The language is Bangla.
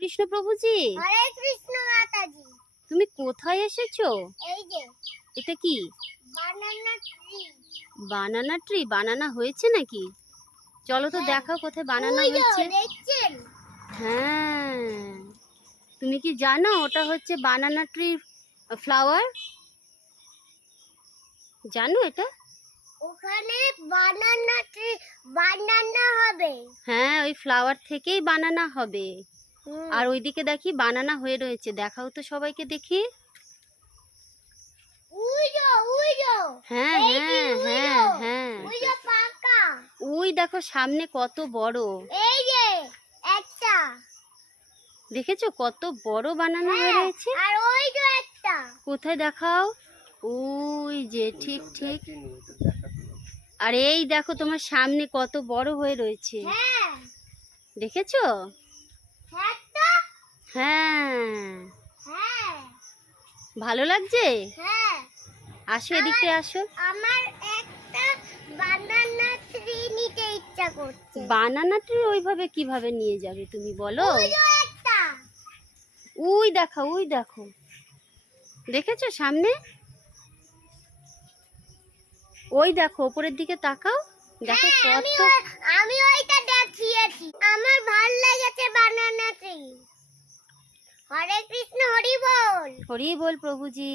কৃষ্ণ প্রভুজি। হরে কৃষ্ণ মাতাজি। তুমি কোথায় এসেছো? এই যে এটা কি? বানানা ট্রি। বানানা ট্রি। বানানা হয়েছে নাকি? চলো তো হ্যাঁ। দেখাও কোথায় বানানা ওই যে হয়েছে। দেখছেন? হ্যাঁ, তুমি কি জানো ওটা হচ্ছে বানানা ট্রি ফ্লাওয়ার? জানো এটা? ওখানে বানানা ট্রি বানানা হবে। হ্যাঁ, ওই ফ্লাওয়ার থেকেই বানানা হবে। আর ওইদিকে দেখি বানানা হয়ে রয়েছে, দেখাও তো সবাইকে দেখি। ওই যে হ্যাঁ এই যে হ্যাঁ হ্যাঁ হ্যাঁ, ওই যে পাকা। ওই দেখো সামনে কত বড়। এই যে একটা। দেখেছো কত বড় বানানা হয়ে হ্যাঁ, রয়েছে? আর ওই যে একটা। কোথায় দেখাও? ওই যে, ঠিক ঠিক। আর এই দেখো তোমার সামনে কত বড় হয়ে রয়েছে, হ্যাঁ দেখেছো? একটা। হ্যাঁ, হ্যাঁ ভালো লাগছে। হ্যাঁ আসো এদিকে আসো। আমার একটা বানানা ট্রি নিতে ইচ্ছা করছে। বানানা ট্রি ওইভাবে কিভাবে নিয়ে যাবে তুমি বলো? ওই যে একটা। ওই দেখো, ওই দেখো, দেখেছো সামনে? ওই দেখো উপরের দিকে তাকাও, দেখো হ্যাঁ, কত। আমি ওইটা দেখিয়েছি। আমার ভাল লেগেছে বানানা ট্রি। হরে কৃষ্ণ হরি বল। হরি বল প্রভুজি।